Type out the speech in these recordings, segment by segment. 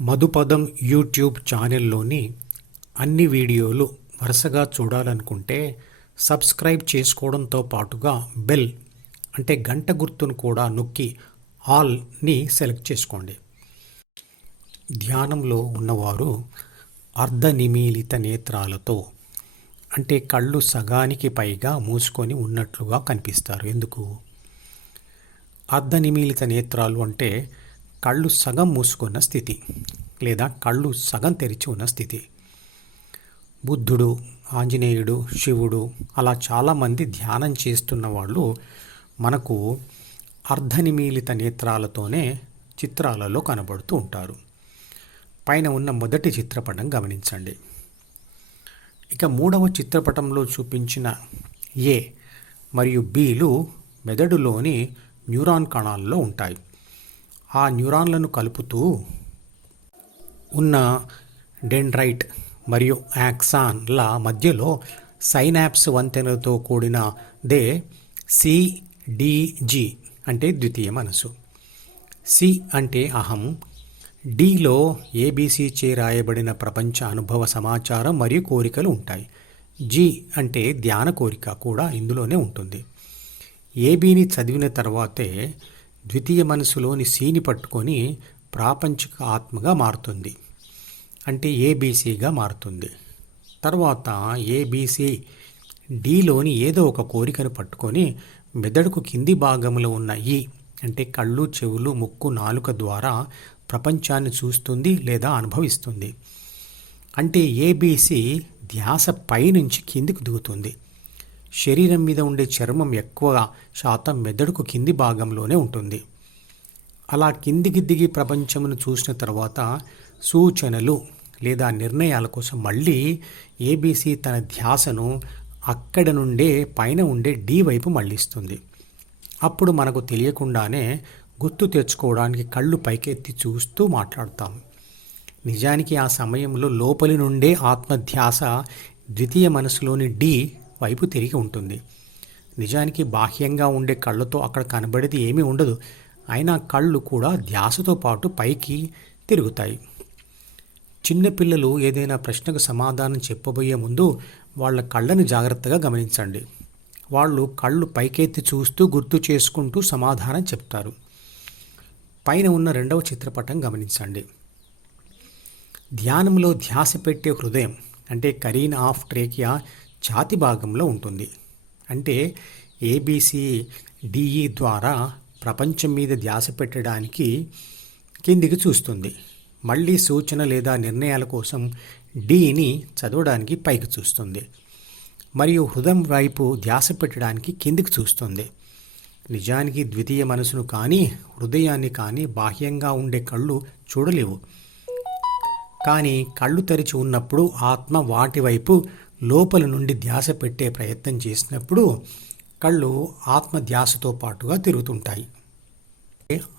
మధుపదం YouTube ఛానల్లోని అన్ని వీడియోలు వరుసగా చూడాలనుకుంటే సబ్స్క్రైబ్ చేసుకోవడంతో పాటుగా బెల్ అంటే గంట గుర్తును కూడా నొక్కి ఆల్ని సెలెక్ట్ చేసుకోండి. ధ్యానంలో ఉన్నవారు అర్ధనిమీలిత నేత్రాలతో అంటే కళ్ళు సగానికి పైగా మూసుకొని ఉన్నట్లుగా కనిపిస్తారు. ఎందుకు? అర్ధనిమీలిత నేత్రాలు అంటే కళ్ళు సగం మూసుకున్న స్థితి లేదా కళ్ళు సగం తెరిచి ఉన్న స్థితి. బుద్ధుడు ఆంజనేయుడు శివుడు అలా చాలామంది ధ్యానం చేస్తున్న వాళ్ళు మనకు అర్ధనిమీలిత నేత్రాలతోనే చిత్రాలలో కనబడుతూ ఉంటారు. పైన ఉన్న మొదటి చిత్రపటం గమనించండి. ఇక మూడవ చిత్రపటంలో చూపించిన ఏ మరియు బీలు మెదడులోని న్యూరాన్ కణాల్లో ఉంటాయి. ఆ న్యూరాన్లను కలుపుతూ ఉన్న డెండ్రైట్ మరియు యాక్సాన్ల మధ్యలో సైనాప్స్ వంతెనతో కూడిన దే సిడిజి అంటే ద్వితీయ మనసు సి అంటే అహం. డిలో ఏబీసీ చే రాయబడిన ప్రపంచ అనుభవ సమాచారం మరియు కోరికలు ఉంటాయి. జి అంటే ధ్యాన కోరిక కూడా ఇందులోనే ఉంటుంది. ఏబీని చదివిన తర్వాతే ద్వితీయ మనసులోని సీని పట్టుకొని ప్రాపంచిక ఆత్మగా మారుతుంది. అంటే ఏబీసీగా మారుతుంది. తర్వాత ఏబీసీ డీలోని ఏదో ఒక కోరికను పట్టుకొని మెదడుకు కింది భాగంలో ఉన్న ఈ అంటే కళ్ళు చెవులు ముక్కు నాలుక ద్వారా ప్రపంచాన్ని చూస్తుంది లేదా అనుభవిస్తుంది. అంటే ఏబీసీ ధ్యాస పైనుంచి కిందికి దిగుతుంది. శరీరం మీద ఉండే చర్మం ఎక్కువ శాతం మెదడుకు కింది భాగంలోనే ఉంటుంది. అలా కిందికి దిగి ప్రపంచమును చూసిన తర్వాత సూచనలు లేదా నిర్ణయాల కోసం మళ్ళీ ఏబీసీ తన ధ్యాసను అక్కడ నుండే పైన ఉండే డి వైపు మళ్ళిస్తుంది. అప్పుడు మనకు తెలియకుండానే గుర్తు తెచ్చుకోవడానికి కళ్ళు పైకెత్తి చూస్తూ మాట్లాడతాం. నిజానికి ఆ సమయంలో లోపలి నుండే ఆత్మధ్యాస ద్వితీయ మనసులోని డి వైపు తిరిగి ఉంటుంది. నిజానికి బాహ్యంగా ఉండే కళ్ళతో అక్కడ కనబడేది ఏమీ ఉండదు. అయినా కళ్ళు కూడా ధ్యాసతో పాటు పైకి తిరుగుతాయి. చిన్నపిల్లలు ఏదైనా ప్రశ్నకు సమాధానం చెప్పబోయే ముందు వాళ్ళ కళ్ళని జాగ్రత్తగా గమనించండి. వాళ్ళు కళ్ళు పైకెత్తి చూస్తూ గుర్తు చేసుకుంటూ సమాధానం చెప్తారు. పైన ఉన్న రెండవ చిత్రపటం గమనించండి. ధ్యానంలో ధ్యాస పెట్టే హృదయం అంటే కరీన్ ఆఫ్ ట్రేకియా ఛాతి భాగంలో ఉంటుంది. అంటే ఏబీసీ డిఈ ద్వారా ప్రపంచం మీద ధ్యాస పెట్టడానికి కిందికి చూస్తుంది. మళ్ళీ సూచన లేదా నిర్ణయాల కోసం డీని చదవడానికి పైకి చూస్తుంది. మరియు హృదయం వైపు ధ్యాస పెట్టడానికి కిందికి చూస్తుంది. నిజానికి ద్వితీయ మనసును కానీ హృదయాన్ని కానీ బాహ్యంగా ఉండే కళ్ళు చూడలేవు. కానీ కళ్ళు తెరిచి ఉన్నప్పుడు ఆత్మ వాటి వైపు లోపల నుండి ధ్యాస పెట్టే ప్రయత్నం చేసినప్పుడు కళ్ళు ఆత్మ ధ్యాసతో పాటుగా తిరుగుతుంటాయి.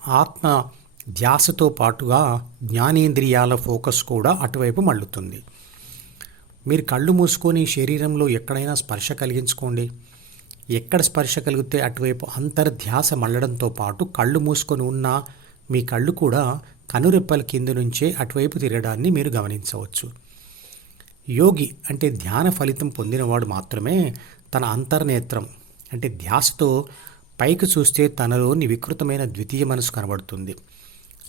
ఆత్మ ధ్యాసతో పాటుగా జ్ఞానేంద్రియాల ఫోకస్ కూడా అటువైపు మళ్ళుతుంది. మీరు కళ్ళు మూసుకొని శరీరంలో ఎక్కడైనా స్పర్శ కలిగించుకోండి. ఎక్కడ స్పర్శ కలిగితే అటువైపు అంతర్ధ్యాస మళ్ళడంతో పాటు కళ్ళు మూసుకొని ఉన్న మీ కళ్ళు కూడా కనురెప్పల కింద నుంచే అటువైపు తిరగడాన్ని మీరు గమనించవచ్చు. యోగి అంటే ధ్యాన ఫలితం పొందినవాడు మాత్రమే తన అంతర్నేత్రం అంటే ధ్యాసతో పైకి చూస్తే తనలోని వికృతమైన ద్వితీయ మనసు కనబడుతుంది.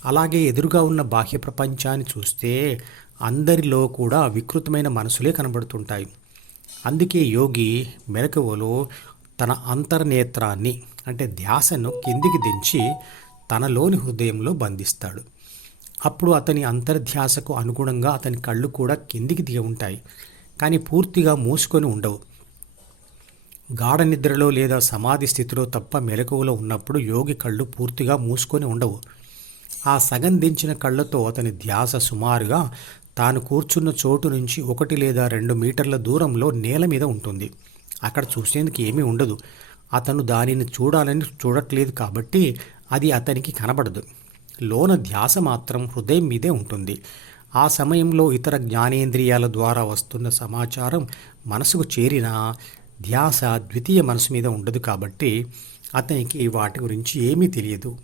అలాగే ఎదురుగా ఉన్న బాహ్య ప్రపంచాన్ని చూస్తే అందరిలో కూడా వికృతమైన మనసులే కనబడుతుంటాయి. అందుకే యోగి మెలకువలో తన అంతర్నేత్రాన్ని అంటే ధ్యాసను కిందికి దించి తనలోని హృదయంలో బంధిస్తాడు. అప్పుడు అతని అంతర్ధ్యాసకు అనుగుణంగా అతని కళ్ళు కూడా కిందికి దిగి ఉంటాయి. కానీ పూర్తిగా మూసుకొని ఉండవు. గాఢ నిద్రలో లేదా సమాధి స్థితిలో తప్ప మెలకువలో ఉన్నప్పుడు యోగి కళ్ళు పూర్తిగా మూసుకొని ఉండవు. ఆ సగం దించిన కళ్ళతో అతని ధ్యాస సుమారుగా తాను కూర్చున్న చోటు నుంచి ఒకటి లేదా రెండు మీటర్ల దూరంలో నేల మీద ఉంటుంది. అక్కడ చూసేందుకు ఏమీ ఉండదు. అతను దానిని చూడాలని చూడట్లేదు కాబట్టి అది అతనికి కనబడదు. లోన ధ్యాస మాత్రం హృదయం మీదే ఉంటుంది. ఆ సమయంలో ఇతర జ్ఞానేంద్రియాల ద్వారా వస్తున్న సమాచారం మనసుకు చేరిన ధ్యాస ద్వితీయ మనసు మీద ఉండదు కాబట్టి అతనికి వాటి గురించి ఏమీ తెలియదు.